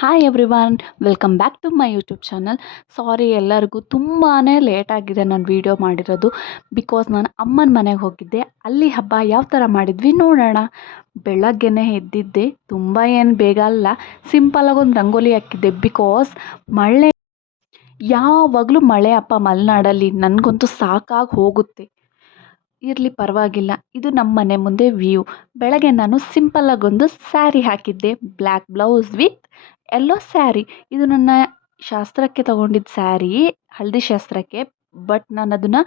Hi everyone, welcome back to my YouTube channel. Sorry, ಎಲ್ಲರಿಗೂ ತುಂಬಾ ಲೇಟಾಗಿದೆ ನಾನು ವೀಡಿಯೋ ಮಾಡಿರೋದು. ಬಿಕಾಸ್ ನಾನು ಅಮ್ಮನ ಮನೆಗೆ ಹೋಗಿದ್ದೆ. ಅಲ್ಲಿ ಹಬ್ಬ ಯಾವ ಥರ ಮಾಡಿದ್ವಿ ನೋಡೋಣ. ಬೆಳಗ್ಗೆನೇ ಎದ್ದಿದ್ದೆ, ತುಂಬ ಏನು ಬೇಗ ಅಲ್ಲ, ಸಿಂಪಲಾಗಿ ಒಂದು ರಂಗೋಲಿ ಹಾಕಿದ್ದೆ. ಬಿಕಾಸ್ ಮಳೆ, ಯಾವಾಗಲೂ ಮಳೆ ಅಪ್ಪ ಮಲೆನಾಡಲ್ಲಿ, ನನಗಂತೂ ಸಾಕಾಗಿ ಹೋಗುತ್ತೆ. ಇರಲಿ ಪರವಾಗಿಲ್ಲ. ಇದು ನಮ್ಮ ಮನೆ ಮುಂದೆ ವ್ಯೂ. ಬೆಳಗ್ಗೆ ನಾನು ಸಿಂಪಲ್ಲಾಗೊಂದು ಸ್ಯಾರಿ ಹಾಕಿದ್ದೆ, ಬ್ಲ್ಯಾಕ್ ಬ್ಲೌಸ್ ವಿತ್ ಎಲ್ಲೋ ಸ್ಯಾರಿ. ಇದು ನನ್ನ ಶಾಸ್ತ್ರಕ್ಕೆ ತೊಗೊಂಡಿದ್ದ ಸ್ಯಾರಿ, ಹಳದಿ ಶಾಸ್ತ್ರಕ್ಕೆ. ಬಟ್ ನಾನು ಅದನ್ನು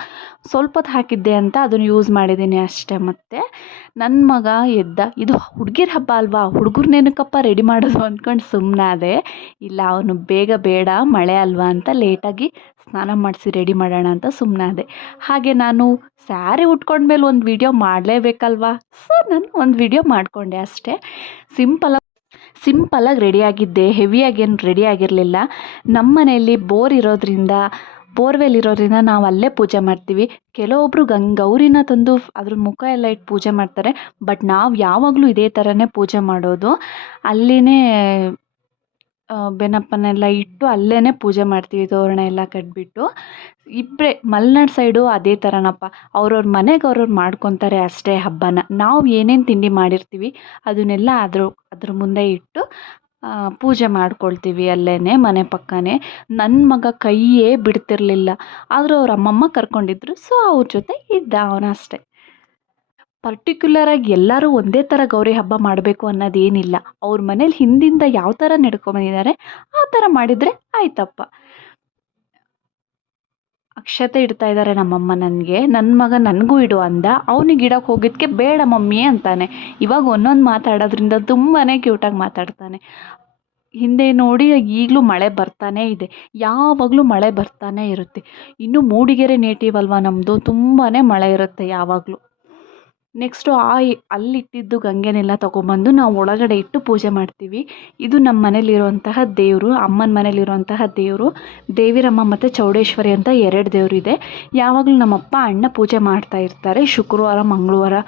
ಸ್ವಲ್ಪ ಹೊತ್ತು ಹಾಕಿದ್ದೆ ಅಂತ ಅದನ್ನು ಯೂಸ್ ಮಾಡಿದ್ದೀನಿ ಅಷ್ಟೇ. ಮತ್ತು ನನ್ನ ಮಗ ಎದ್ದ, ಇದು ಹುಡುಗಿರ ಹಬ್ಬ ಅಲ್ವಾ, ಹುಡುಗರ್ನೇನಕ್ಕಪ್ಪ ರೆಡಿ ಮಾಡೋದು ಅಂದ್ಕೊಂಡು ಸುಮ್ಮನಾದೆ. ಇಲ್ಲ, ಅವನು ಬೇಗ ಬೇಡ, ಮಳೆ ಅಲ್ವಾ ಅಂತ ಲೇಟಾಗಿ ಸ್ನಾನ ಮಾಡಿಸಿ ರೆಡಿ ಮಾಡೋಣ ಅಂತ ಸುಮ್ಮನಾದೆ. ಹಾಗೆ ನಾನು ಸ್ಯಾರಿ ಉಟ್ಕೊಂಡ್ಮೇಲೆ ಒಂದು ವಿಡಿಯೋ ಮಾಡಲೇಬೇಕಲ್ವಾ, ಸೊ ನಾನು ಒಂದು ವಿಡಿಯೋ ಮಾಡಿಕೊಂಡೆ ಅಷ್ಟೇ. ಸಿಂಪಲಾಗಿ ರೆಡಿಯಾಗಿದ್ದೆ, ಹೆವಿಯಾಗಿ ಏನು ರೆಡಿ ಆಗಿರಲಿಲ್ಲ. ನಮ್ಮ ಮನೆಯಲ್ಲಿ ಬೋರ್ವೆಲ್ ಇರೋದ್ರಿಂದ ನಾವು ಅಲ್ಲೇ ಪೂಜೆ ಮಾಡ್ತೀವಿ. ಕೆಲವೊಬ್ಬರು ಗೌರಿನ ತಂದು ಅದ್ರ ಮುಖ ಎಲ್ಲ ಇಟ್ಟು ಪೂಜೆ ಮಾಡ್ತಾರೆ. ಬಟ್ ನಾವು ಯಾವಾಗಲೂ ಇದೇ ಥರನೇ ಪೂಜೆ ಮಾಡೋದು. ಅಲ್ಲಿನೇ ಬೆನಪ್ಪನೆಲ್ಲ ಇಟ್ಟು ಅಲ್ಲೇ ಪೂಜೆ ಮಾಡ್ತೀವಿ, ತೋರಣ ಎಲ್ಲ ಕಟ್ಬಿಟ್ಟು. ಇಬ್ಬರೇ ಮಲೆನಾಡು ಸೈಡು ಅದೇ ಥರನಪ್ಪ, ಅವ್ರವ್ರ ಮನೆಗೆ ಅವ್ರವ್ರು ಮಾಡ್ಕೊತಾರೆ ಅಷ್ಟೇ ಹಬ್ಬನ. ನಾವು ಏನೇನು ತಿಂಡಿ ಮಾಡಿರ್ತೀವಿ ಅದನ್ನೆಲ್ಲ ಅದ್ರ ಮುಂದೆ ಇಟ್ಟು ಪೂಜೆ ಮಾಡ್ಕೊಳ್ತೀವಿ ಅಲ್ಲೇ ಮನೆ ಪಕ್ಕನೇ. ನನ್ನ ಮಗ ಕೈಯೇ ಬಿಡ್ತಿರ್ಲಿಲ್ಲ, ಆದರೂ ಅವ್ರ ಅಮ್ಮಮ್ಮ ಕರ್ಕೊಂಡಿದ್ರು, ಸೊ ಅವ್ರ ಜೊತೆ ಇದ್ದ ಅವನ ಅಷ್ಟೇ. ಪರ್ಟಿಕ್ಯುಲರಾಗಿ ಎಲ್ಲರೂ ಒಂದೇ ಥರ ಗೌರಿ ಹಬ್ಬ ಮಾಡಬೇಕು ಅನ್ನೋದೇನಿಲ್ಲ. ಅವ್ರ ಮನೇಲಿ ಹಿಂದಿಂದ ಯಾವ ಥರ ನಡ್ಕೊಂಬಂದಿದ್ದಾರೆ ಆ ಥರ ಮಾಡಿದರೆ ಆಯ್ತಪ್ಪ. ಅಕ್ಷತೆ ಇಡ್ತಾ ಇದ್ದಾರೆ ನಮ್ಮಮ್ಮ ನನಗೆ. ನನ್ನ ಮಗ ನನಗೂ ಇಡು ಅಂದ, ಅವನಿಗೆ ಇಡೋಕೆ ಹೋಗಿದ್ದಕ್ಕೆ ಬೇಡ ಮಮ್ಮಿ ಅಂತಾನೆ. ಇವಾಗ ಒಂದೊಂದು ಮಾತಾಡೋದ್ರಿಂದ ತುಂಬಾ ಕ್ಯೂಟಾಗಿ ಮಾತಾಡ್ತಾನೆ. ಹಿಂದೆ ನೋಡಿ ಈಗಲೂ ಮಳೆ ಬರ್ತಾನೇ ಇದೆ, ಯಾವಾಗಲೂ ಮಳೆ ಬರ್ತಾನೇ ಇರುತ್ತೆ. ಇನ್ನು ಮೂಡಿಗೆರೆ ನೇಟಿವ್ ಅಲ್ವಾ ನಮ್ಮದು, ತುಂಬಾ ಮಳೆ ಇರುತ್ತೆ ಯಾವಾಗಲೂ. ನೆಕ್ಸ್ಟು ಅಲ್ಲಿಟ್ಟಿದ್ದು ಗಂಗೆನೆಲ್ಲ ತೊಗೊಂಬಂದು ನಾವು ಒಳಗಡೆ ಇಟ್ಟು ಪೂಜೆ ಮಾಡ್ತೀವಿ. ಇದು ನಮ್ಮ ಮನೇಲಿರುವಂತಹ ದೇವರು, ಅಮ್ಮನ ಮನೇಲಿರುವಂತಹ ದೇವರು. ದೇವಿರಮ್ಮ ಮತ್ತು ಚೌಡೇಶ್ವರಿ ಅಂತ 2 ದೇವರಿದೆ. ಯಾವಾಗಲೂ ನಮ್ಮಪ್ಪ ಅಣ್ಣ ಪೂಜೆ ಮಾಡ್ತಾ ಇರ್ತಾರೆ, ಶುಕ್ರವಾರ ಮಂಗಳವಾರ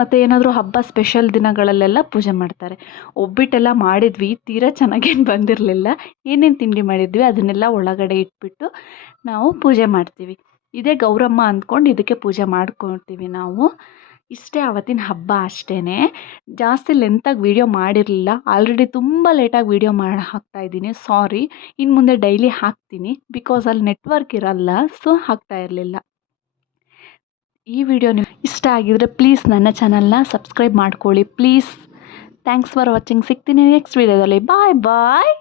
ಮತ್ತು ಏನಾದರೂ ಹಬ್ಬ ಸ್ಪೆಷಲ್ ದಿನಗಳಲ್ಲೆಲ್ಲ ಪೂಜೆ ಮಾಡ್ತಾರೆ. ಒಬ್ಬಿಟ್ಟೆಲ್ಲ ಮಾಡಿದ್ವಿ, ತೀರಾ ಚೆನ್ನಾಗೇನು ಬಂದಿರಲಿಲ್ಲ. ಏನೇನು ತಿಂಡಿ ಮಾಡಿದ್ವಿ ಅದನ್ನೆಲ್ಲ ಒಳಗಡೆ ಇಟ್ಬಿಟ್ಟು ನಾವು ಪೂಜೆ ಮಾಡ್ತೀವಿ. ಇದೇ ಗೌರಮ್ಮ ಅಂದ್ಕೊಂಡು ಇದಕ್ಕೆ ಪೂಜೆ ಮಾಡ್ಕೊಳ್ತೀವಿ ನಾವು. ಇಷ್ಟೇ ಆವತ್ತಿನ ಹಬ್ಬ ಅಷ್ಟೇ. ಜಾಸ್ತಿ ಲೆಂತಾಗಿ ವೀಡಿಯೋ ಮಾಡಿರಲಿಲ್ಲ, ಆಲ್ರೆಡಿ ತುಂಬ ಲೇಟಾಗಿ ವೀಡಿಯೋ ಹಾಕ್ತಾಯಿದ್ದೀನಿ, ಸಾರಿ. ಇನ್ನು ಮುಂದೆ ಡೈಲಿ ಹಾಕ್ತೀನಿ, ಬಿಕಾಸ್ ಅಲ್ಲಿ ನೆಟ್ವರ್ಕ್ ಇರಲ್ಲ, ಸೊ ಹಾಕ್ತಾ ಇರಲಿಲ್ಲ. ಈ ವಿಡಿಯೋ ನಿಮ್ಗೆ ಇಷ್ಟ ಆಗಿದರೆ ಪ್ಲೀಸ್ ನನ್ನ ಚಾನಲ್ನ ಸಬ್ಸ್ಕ್ರೈಬ್ ಮಾಡ್ಕೊಳ್ಳಿ ಪ್ಲೀಸ್. Thanks for watching. ಸಿಗ್ತೀನಿ ನೆಕ್ಸ್ಟ್ ವೀಡಿಯೋದಲ್ಲಿ. ಬಾಯ್ ಬಾಯ್.